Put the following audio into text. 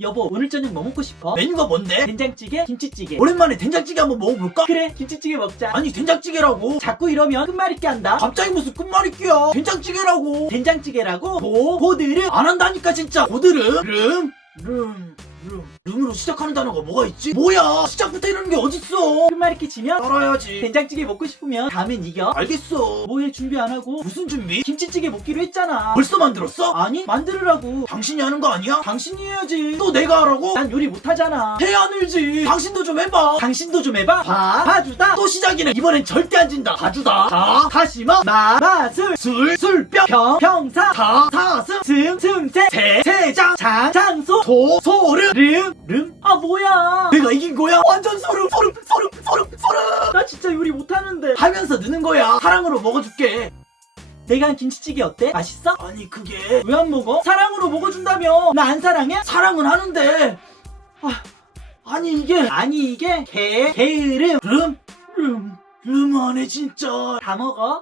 여보 오늘 저녁 뭐 먹고 싶어? 메뉴가 뭔데? 된장찌개? 김치찌개. 오랜만에 된장찌개 한번 먹어볼까? 그래 김치찌개 먹자. 아니 된장찌개라고? 자꾸 이러면 끝말잇기 한다. 갑자기 무슨 끝말잇기야? 된장찌개라고. 된장찌개라고? 보 보드르 안 한다니까 진짜. 고드름? 름? 름, 름. 름으로 시작하는 단어가 뭐가 있지? 뭐야? 시작부터 이러는 게 어딨어? 끝말잇기 치면 알아야지. 된장찌개 먹고 싶으면 다음엔 이겨. 알겠어. 뭐해 준비 안 하고? 무슨 준비? 김치찌개 먹기로 했잖아. 벌써 만들었어? 아니 만들으라고. 당신이 하는 거 아니야? 당신이 해야지. 또 내가 하라고? 난 요리 못하잖아. 해야 늘지. 당신도 좀 해봐. 당신도 좀 해봐. 봐. 봐주다. 또 시작이네. 이번엔 절대 안 진다. 봐주다. 다 다시마 마 마술 술, 술병, 평 평사 다, 사슴, 승 승세 세, 세장, 장 장소 소, 소름 름름아 뭐야? 내가 이긴 거야? 완전 소름, 소름, 소름, 소름, 소름. 나 진짜 요리 못하는데. 하면서 느는 거야. 사랑으로 먹어줄게. 내가 한 김치찌개 어때? 맛있어? 아니 그게 왜 안 먹어? 사랑으로 먹어준다며. 나 안 사랑해? 사랑은 하는데. 아, 아니 이게 아니 이게 게 게으름 름, 름, 름 안에 진짜. 다 먹어